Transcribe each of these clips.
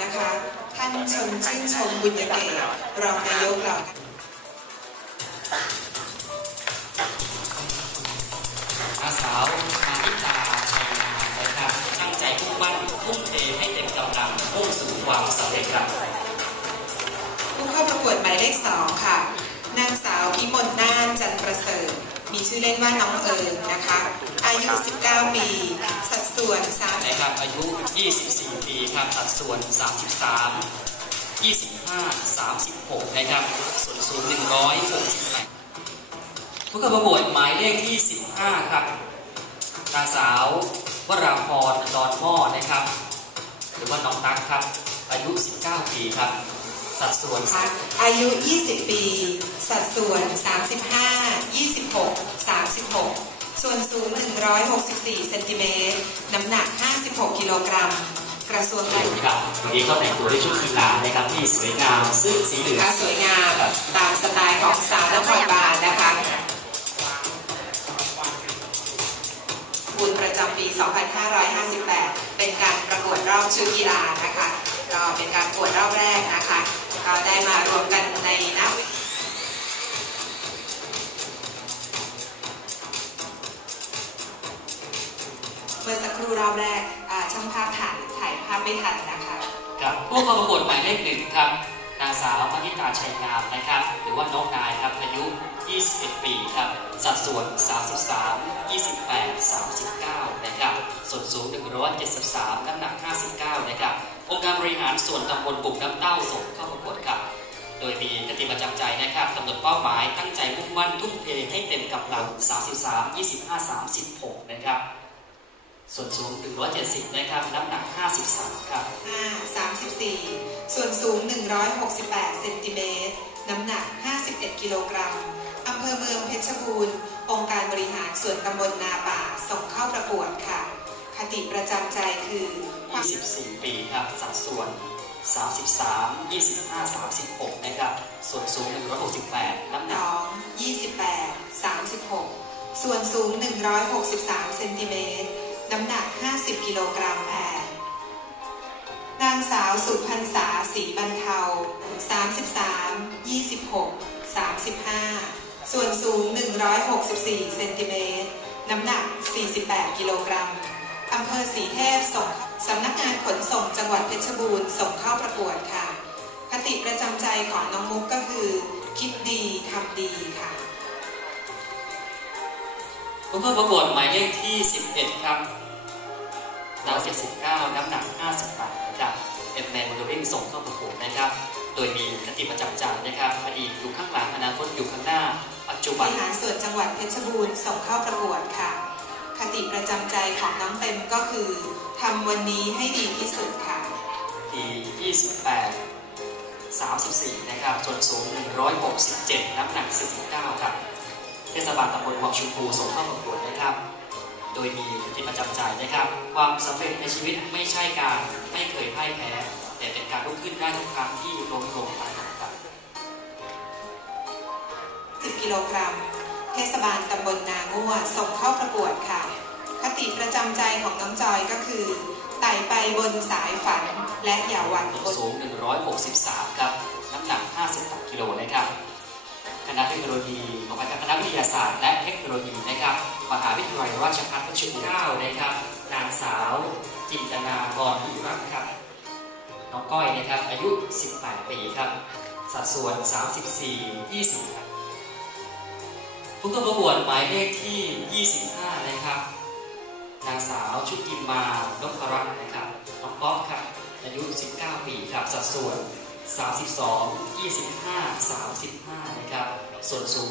นะคะ ท่านชมชื่นชมบุญยเกตรองนายกเราอาสาวมานิตาชัยนานะครับตั้งใจมุ่งมั่นทุ่มเทให้เต็มกำลังมุ่งสู่ความสำเร็จครับผู้เข้าประกวดหมายเลขสองค่ะ นางสาวพิมลน่านจันทร์ประเสริฐ มีชื่อเล่นว่าน้องเอิญนะคะ อายุ 19 ปี สัดส่วน3นะครับอายุ 24 ปีครับ สัดส่วน 33 25 36 นะครับ ส่วนสูง168ผู้เข้าประกวดหมายเลขที่15ครับ นางสาววราพรดอนหม้อนะครับ หรือว่าน้องตั๊กครับ อายุ 19 ปีครับ สัดส่วนค่ะอายุ 20 ปี สัดส่วน 35 26 36 ส่วนสูง 164เซนติเมตรน้ำหนัก 56 กิโลกรัม กระทรวงการครับวันนี้เขาแต่งตัวด้วยชุดกีฬานะครับที่สวยงามซึ่งสีเหลืองค้าสวยงามตามสไตล์ของสาวนครบาลนะคะบุญประจำปี 2558 เป็นการประกวดรอบชุดกีฬานะคะก็เป็นการประกวดรอบแรกนะคะ ก็ได้มารวมกันในนับเมื่อสักครู่รอบแรกช่างภาพถ่ายถ่ายภาพไม่ทันนะคะครับผู้เข้าประกวดหมายเลขหนึ่งครับนางสาวมณิตาชัยงามนะครับ หรือว่าน้องนายครับอายุ 21 ปีครับ สัดส่วน 33 28 39 นะครับ ส่วนสูง 173 น้ำหนัก 59 นะครับ องค์การบริหารส่วนตำบลบุกน้ำเต้าส่งเข้าประกวดครับ โดยมีกติประจำใจนะครับกำหนดเป้าหมายตั้งใจมุ่งมั่นทุ่มเทให้เต็มกำลัง 33 25 36 นะครับ ส่วนสูง 170 นะครับ น้ำหนัก 53 ครับ 5 34 ส่วนสูง 168 เซนติเมตร น้ำหนัก 51 กิโลกรัมอำเภอเมืองเพชรบูรณ์ องค์การบริหารส่วนตำบลนาป่า ส่งเข้าประกวดค่ะ คติประจำใจคือความ24 ปีครับ สัดส่วน 33 25 36 นะครับ ส่วนสูง 168 น้ำหนัก2 28 36 ส่วนสูง 163 เซนติเมตรน้ำหนัก50 กิโลกรัมแพรนางสาวสุพรรษาสีบรรเทา 33 26 35 ส่วนสูง 164 เซนติเมตร น้ำหนัก 48 กิโลกรัมอำเภอสีเทพส่งสำนักงานขนส่งจังหวัดเพชรบูรณ์ส่งเข้าประกวดค่ะ คติประจำใจของน้องมุกก็คือ คิดดีทำดีค่ะผู้เข้าประกวดหมายเลขที่ 11 ครับ ดาว79 น้ำหนัก 58นะครับเอ็มแมนโมเดลลิ่งส่งเข้าประกวดนะครับ โดยมีคติประจำใจนะครับอดีตอยู่ข้างหลังอนาคตอยู่ข้างหน้า ปัจจุบบันริหารส่วนจังหวัดเพชรบูรณ์ส่งเข้าประกวดค่ะ คติประจำใจของน้องเต็มก็คือทำวันนี้ให้ดีที่สุดค่ะที่28 34 นะครับส่วนสูง 167 น้ำหนัก 49 ครับ เทศบาลตำบลวังชมพูส่งเข้าประกวดนะครับ โดยมีคติประจำใจนะครับ ความสำเร็จในชีวิตไม่ใช่การไม่เคยพ่ายแพ้ แต่เป็นการลุกขึ้นได้ทุกครั้งที่ล้มลงไปครับ10กิโลกรัม เทศบาลตำบลนางั่วส่งเข้าประกวดค่ะ คติประจำใจของน้องจอยก็คือไต่ไปบนสายฝันและอย่าหวั่นส่วนอดสูง 163 ครับ น้ำหนัก 56 กิโลนะครับ คณะเทคโนโลยีของคณะวิทยาศาสตร์ และเทคโนโลยีนะครับมหาวิทยาลัยราชภัฏเพชรบูรณ์นะครับนางสาวจินตนากรวิรักครับน้องก้อยนะครับอายุ 18 ปีครับสัดส่วน 34 20ครับผู้เข้าประกวดหมายเลขที่ 25 นะครับ นางสาวชุติมานพรัตน์นะครับน้องป๊อกครับอายุ 19 ปีครับสัดส่วน 32 25 35 นะครับ ส่วนสูง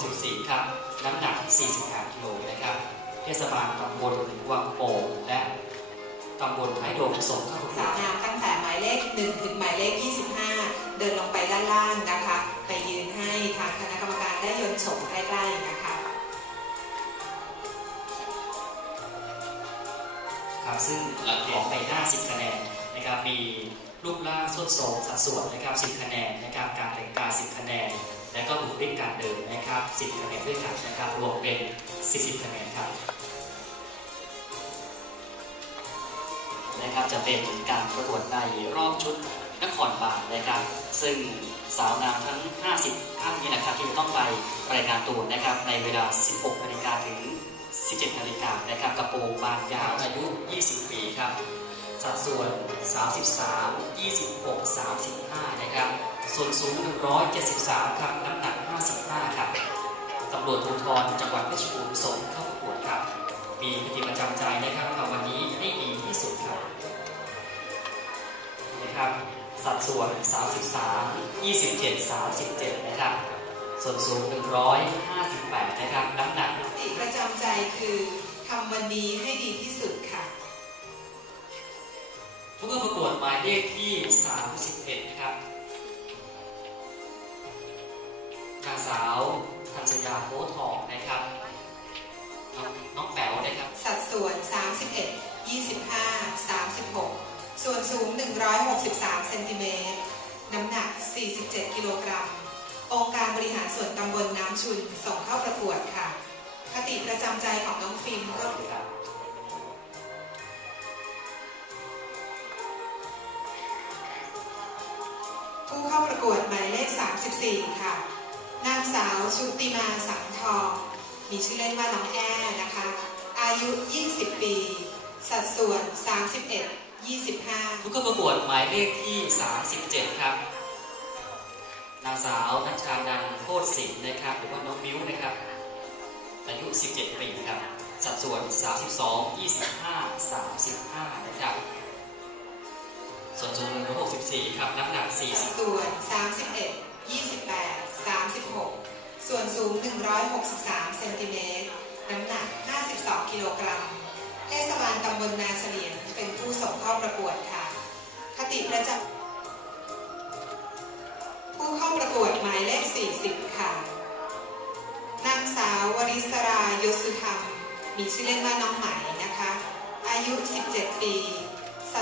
164 ครับ น้ำหนัก45กิโลนะครับ เทศบาลตำบลวังโป่งและตำบลท้ายโดมส่งเข้าประกวสาดวงามตั้งแต่หมายเลข 1 ถึงหมายเลข 25 เดินลงไปด้านล่างนะคะ ไปยืนให้ทางคณะกรรมการได้ยนต์โฉมใกล้ๆนะคะครับซึ่งหลังของใบหน้า 10 คะแนนนะครับมี รูปร่างส้นทรงสัดส่วนนะครับ10คะแนนนะครับการแต่งกาย10คะแนน และก็บุคลิกการเดินนะครับ10คะแนนด้วยกันนะครับรวมเป็น40คะแนนครับนะครับจะเป็นการประกวดในรอบชุดนครบาลนะครับ ซึ่งสาวงามทั้ง 50ท่านนี้นะครับที่จะต้องไปรายงานตัวนะครับ ในเวลา 16 นาฬิกาถึง 17 นาฬิกานะครับกระโปรงบานยาวอายุ 20 ปีครับ สัดส่วน 33 26 35 นะครับ ส่วนสูง 173 ครับ น้ำหนัก 55 ครับ ตำรวจภูธรจังหวัดเพชรบูรณ์ส่งเข้าประกวดครับ มีคติประจำใจนะครับทำวันนี้ให้ดีที่สุดครับนะครับ สัดส่วน 33 27 37 นะครับ ส่วนสูง 158 นะครับ น้ำหนักคติประจำใจคือทำวันนี้ให้ดีที่สุดค่ะ ผู้เข้าประกวดหมายเลขที่ 31 นะครับนางสาวธัญญาโพธทองนะครับ น้ององแป๋วนะครับ สัดส่วน 31 25 36 ส่วนสูง 163 เซนติเมตร น้ำหนัก 47 กิโลกรัม องค์การบริหารส่วนตำบลน้ำชุนส่งเข้าประกวดค่ะ คติประจำใจของน้องฟิล์มก็ครั ผู้เข้าประกวดหมายเลข 34 ค่ะ นางสาวชุติมาสังทอง มีชื่อเล่นว่าน้องแอนะคะ อายุ 20 ปี สัดส่วน 31 25 ผู้เข้าประกวดหมายเลขที่ 37 ครับ นางสาวนัชชานันท์โคตรศิลป์นะครับ หรือว่าน้องมิ้วนะครับ อายุ 17 ปีครับ สัดส่วน 32 25 35 นะครับ ส่วนสูง164 ครับ น้ำหนัก 40 ส่วน 31 28 36 ส่วนสูง 163 เซนติเมตร น้ำหนัก 52 กิโลกรัม เทศบาลตำบลนาเฉลียงเป็นผู้ส่งเข้าประกวดค่ะ คติประจำผู้เข้าประกวดหมายเลข 40 ค่ะ นางสาววริศรายศสุธรรม มีชื่อเล่นว่าน้องไหมนะคะ อายุ 17 ปี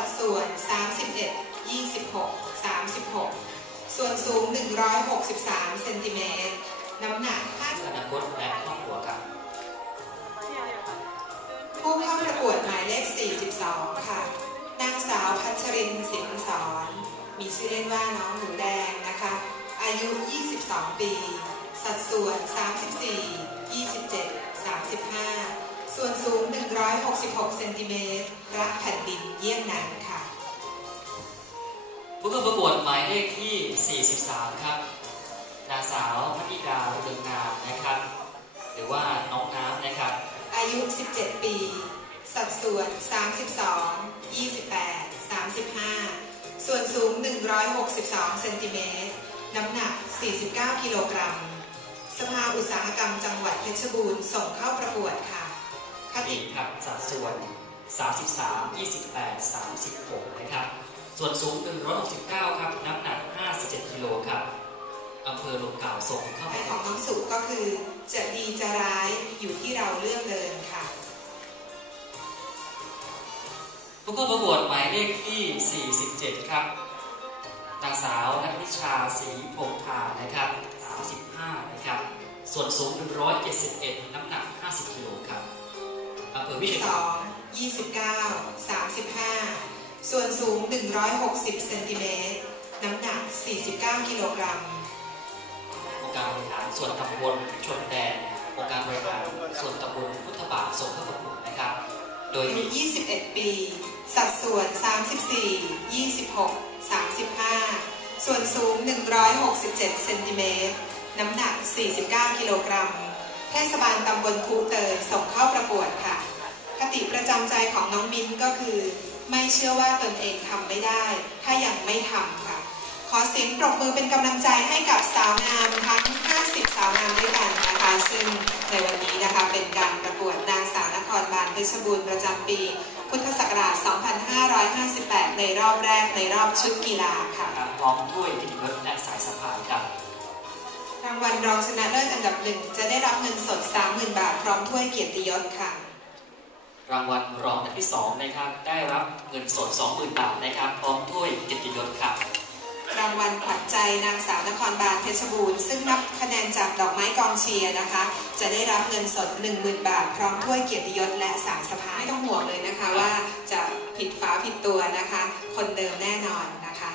สัดส่วน 31 26 36 ส่วนสูง 163 เซนติเมตร น้ำหนักอนาคตและครอบครัวครับ50ผู้เข้าประกวดหมายเลข 42 ค่ะ นางสาวพัชรินทร์สิงห์สอน มีชื่อเล่นว่าน้องหนูแดงนะคะ อายุ 22 ปี สัดส่วน 34 27 35 ส่วนสูง 166 เซนติเมตร รักแผ่นดินเยี่ยมนั้นค่ะ ผู้เข้าประกวดหมายเลขที่ 43 ครับ นางสาวพัทิดาเรืองงามนะครับ หรือว่าน้องน้ำนะครับ อายุ 17 ปี สัดส่วน 32 28 35 ส่วนสูง 162 เซนติเมตร น้ำหนัก 49 กิโลกรัม สภาอุตสาหกรรมจังหวัดเพชรบูรณ์ส่งเข้าประกวดค่ะ คอีติกครับสัดส่วน 33 28 36 นะครับ ส่วนสูง 169 ครับน้ำหนัก 57กิโลครับอำเภอหลวงเก่าส่งเข้าไปประกขวอดงน้องสุก็คือ จะดีจะร้ายอยู่ที่เราเลือกเดินค่ะผู้เข้าประกวดหมายเลขที่ 47 ครับนางสาวนัทนิชาศรีพงทานะครับ35 นะครับ ส่วนสูง 171 น้ำหนัก 50กิโลครับ อำเภอวิเชียร2 29 35 ส่วนสูง 160 เซนติเมตร น้ำหนัก 49 กิโลกรัม องค์การบริหารส่วนตำบลชนแดน องค์การบริหารส่วนตำบลพุทธบาทส่งเข้าประกวดนะครับ โดยอามียุ21 ปี สัดส่วน 34 26 35 ส่วนสูง 167 เซนติเมตร น้ำหนัก 49 กิโลกรัม เทศบาลตำบลภูเตยส่งเข้าประกวดค่ะ คติประจำใจของน้องมิ้นก็คือ ไม่เชื่อว่าตนเองทำไม่ได้ ถ้ายังไม่ทำค่ะ ขอเสียงปรบมือเป็นกำลังใจให้กับสาวงามทั้ง 50 สาวงามด้วยกันนะคะ ซึ่งในวันนี้นะคะเป็นการประกวดนางสาวนครบาลเพชรบูรณ์ประจำปี พุทธศักราช 2558 ในรอบแรกในรอบชุดกีฬาค่ะรพร้อมถ้วยกิตยศและสายสะพาย รับรางวัลรองชนะเลิศอันดับหนึ่งจะได้รับเงินสด 30,000 บาทพร้อมถ้วยเกียรติยศค่ะ รางวัลรองอันดับที่2นะครับ ได้รับเงินสด 20,000 บาทนะครับ พร้อมถ้วยเกียรติยศครับ รางวัลขวัญใจนางสาวนครบาลเพชรบูรณ์ซึ่งนับคะแนนจากดอกไม้กองเชียร์นะคะ จะได้รับเงินสด 10,000 บาท พร้อมถ้วยเกียรติยศและสายสะพายไม่ต้องห่วงเลยนะคะว่าจะพผิดฝาผิดตัวนะคะ คนเดิมแน่นอนนะคะ